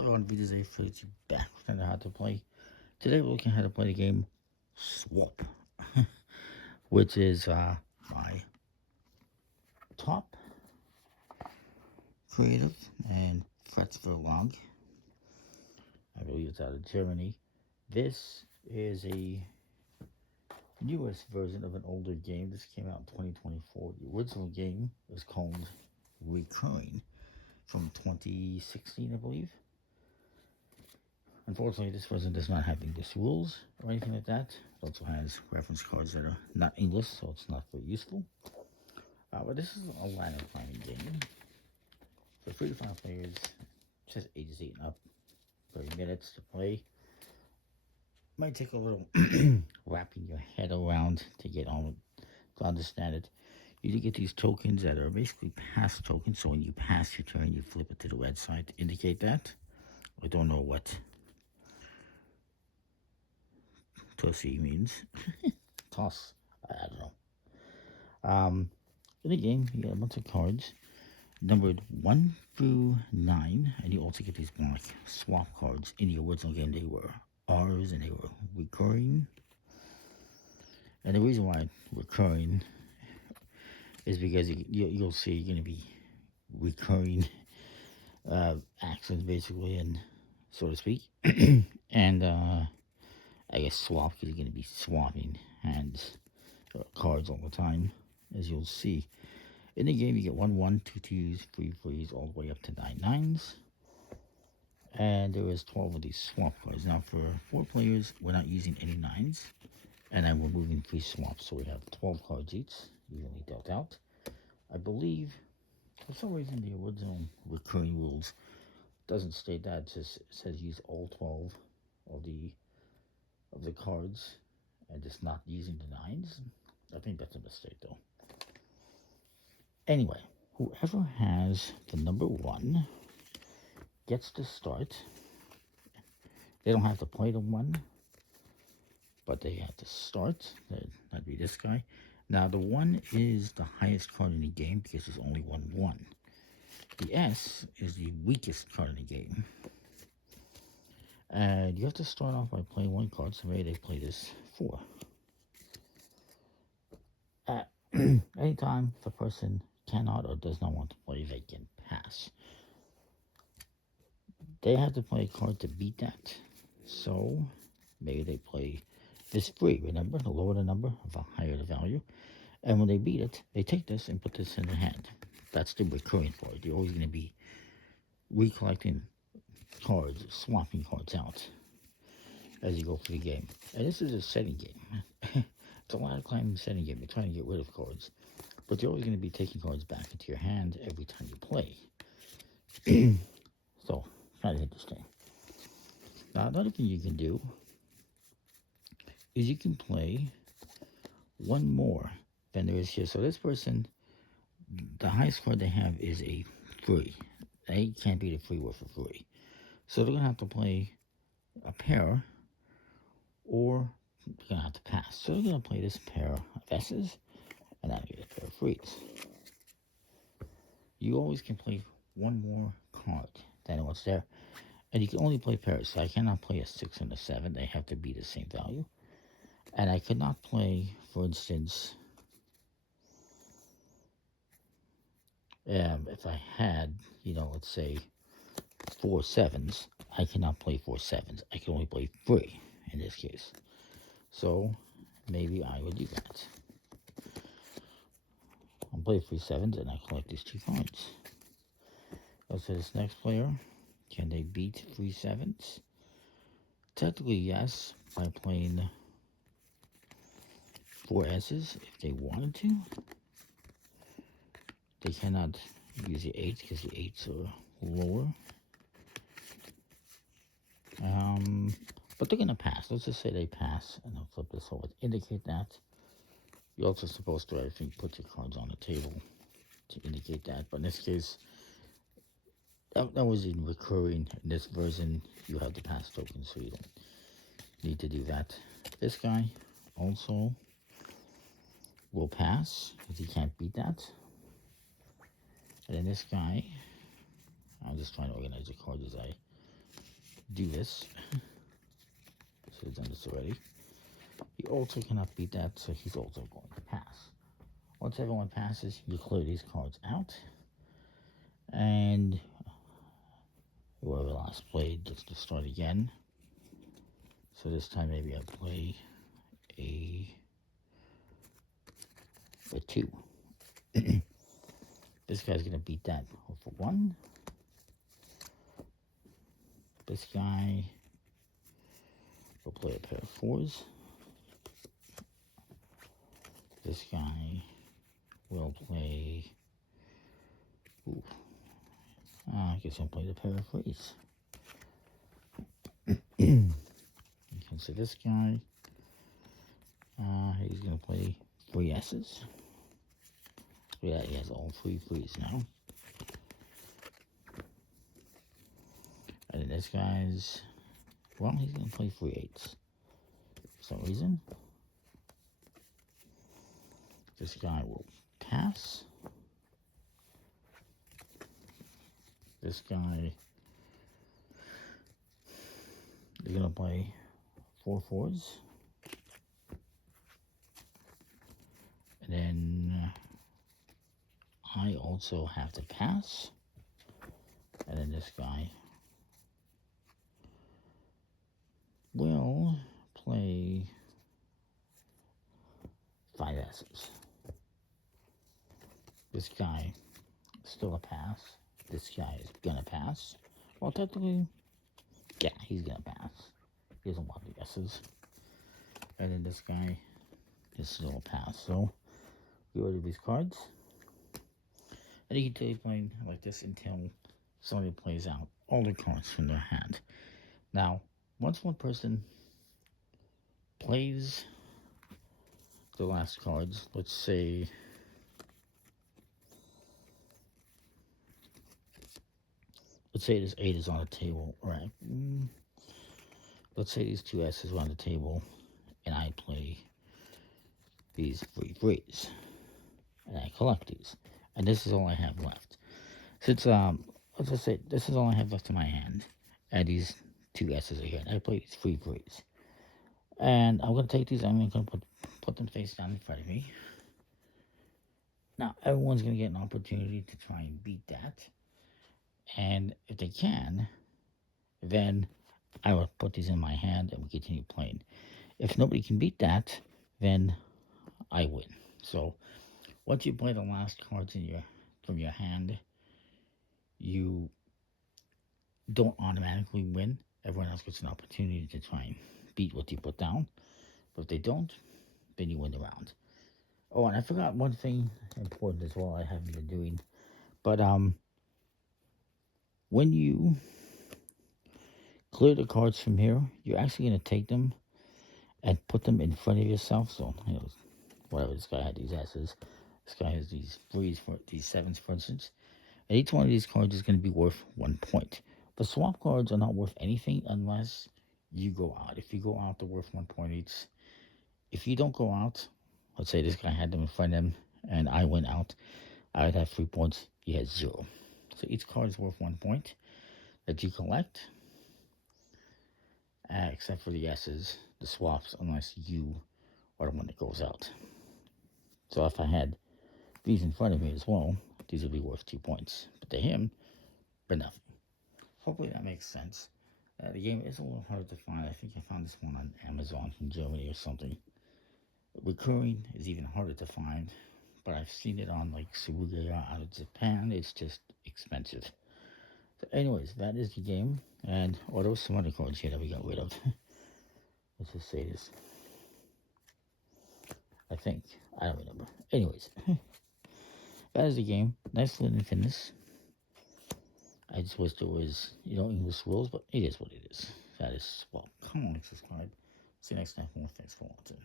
everyone, be today for you back with how to play. Today we're looking at how to play the game Swopp, which is my top creative and frets for long. I believe it's out of Germany. This is a newest version of an older game. This came out in 2024. The original game was called Recurrring from 2016, I believe. Unfortunately, this version does not have English rules or anything like that. It also has reference cards that are not English, so it's not very useful. But this is a ladder climbing game. For 3 to 5 players, just ages 8 and up, 30 minutes to play. Might take a little wrapping your head around to get on to understand it. You do get these tokens that are basically pass tokens, so when you pass your turn, you flip it to the red side to indicate that. I don't know what Tossy means. Toss. I don't know. In the game, you get a bunch of cards numbered 1 through 9, and you also get these black swap cards. In the original game, they were R's and they were recurring. And the reason why recurring is because you'll see you're going to be recurring actions, basically, and so to speak. And I guess swap, because you're going to be swapping hands, cards all the time, as you'll see. In the game, you get 1 1, 2 2s, 3 3s, all the way up to 9 9s. And there is 12 of these swap cards. Now, for 4 players, we're not using any 9s. And I'm removing 3 swaps, so we have 12 cards each, evenly dealt out. I believe, for some reason, the original recurring rules doesn't state that. It just says use all 12 of the cards and just not using the 9s. I think that's a mistake, though. Anyway, whoever has the number 1 gets to start. They don't have to play the 1, but they have to start. That'd be this guy. Now, the 1 is the highest card in the game because there's only 1 1. The S is the weakest card in the game. And you have to start off by playing 1 card, so maybe they play this 4. At any time, if a person cannot or does not want to play, they can pass. They have to play a card to beat that. So, maybe they play this 3, remember? The lower the number, the higher the value. And when they beat it, they take this and put this in their hand. That's the recurring for it. You're always going to be recollecting cards, swapping cards out as you go through the game. And this is a setting game. It's a lot of climbing setting game. You're trying to get rid of cards. But you're always going to be taking cards back into your hand every time you play. So, kind of interesting. Now, another thing you can do is you can play 1 more than there is here. So this person, the highest card they have is a 3. They can't beat a 3 worth of 3. So they're going to have to play a pair, or they're going to have to pass. So they're going to play this pair of S's, and then get a pair of 3s. You always can play 1 more card than what's there. And you can only play pairs. So I cannot play a 6 and a 7. They have to be the same value. And I could not play, for instance, if I had, let's say 4 7s, I cannot play 4 7s. I can only play 3 in this case. So maybe I would do that. I'll play 3 7s and I collect these 2 cards. So this next player, can they beat 3 7s? Technically, yes, by playing 4 S's if they wanted to. They cannot use the 8s because the 8s are lower. But they're going to pass. Let's just say they pass, and I'll flip this over to indicate that. You're also supposed to, I think, put your cards on the table to indicate that. But in this case, that was in recurring. In this version, you have the pass token, so you don't need to do that. This guy also will pass, because he can't beat that. And then this guy, I'm just trying to organize the cards as I do this. So he's done this already. He also cannot beat that, so he's also going to pass. Once everyone passes, you clear these cards out. And whoever last played gets to start again. So this time maybe I play a 2. This guy's going to beat that for 1. This guy will play a pair of 4s. This guy will play... Ooh. I guess I'll play the pair of 3s. So this guy, he's going to play 3 S's. Yeah, he has all 3 3s now. And then this guy's, well, he's going to play 3 8s for some reason. This guy will pass. This guy is going to play 4 4s. And then I also have to pass. And then this guy will play 5 S's. This guy is still a pass. This guy is gonna pass. Well, technically, yeah, he's gonna pass. He doesn't want the S's. And then this guy is still a pass. So, get rid of these cards. And you can continue playing like this until somebody plays out all the cards from their hand. Now, once one person plays the last cards, let's say this 8 is on the table, right? Let's say these 2 S's are on the table, and I play these 3 3s, and I collect these, and this is all I have left. Since let's just say this is all I have left in my hand, and these 2 S's are here, and I play these 3 3s, and I'm gonna take these. I'm gonna put them face down in front of me. Now everyone's gonna get an opportunity to try and beat that. And if they can, then I will put these in my hand and we continue playing. If nobody can beat that, then I win. So once you play the last cards from your hand, you don't automatically win. Everyone else gets an opportunity to try and beat what you put down. But if they don't, then you win the round. Oh, and I forgot one thing important as well I haven't been doing. But when you clear the cards from here, you're actually going to take them and put them in front of yourself. So, whatever, this guy had these S's. This guy has these 3s, these 7s, for instance. And each one of these cards is going to be worth 1 point. The swap cards are not worth anything unless you go out. If you go out, they're worth 1 point each. If you don't go out, let's say this guy had them in front of him and I went out, I would have 3 points. He has 0. So each card is worth 1 point that you collect, except for the S's, the swaps, unless you are the one that goes out. So if I had these in front of me as well, these would be worth 2 points. But to him, for nothing. Hopefully that makes sense. The game is a little hard to find. I think I found this one on Amazon from Germany or something. Recurring is even harder to find, but I've seen it on like Subuga out of Japan. It's just expensive. So anyways, that is the game. And there was some other cards here that we got rid of. Let's just say this. I think. I don't remember. Anyways, that is the game. Nice little finish. I just wish there was, English rules, but it is what it is. That is, well, come on, subscribe. See you next time. Thanks for watching.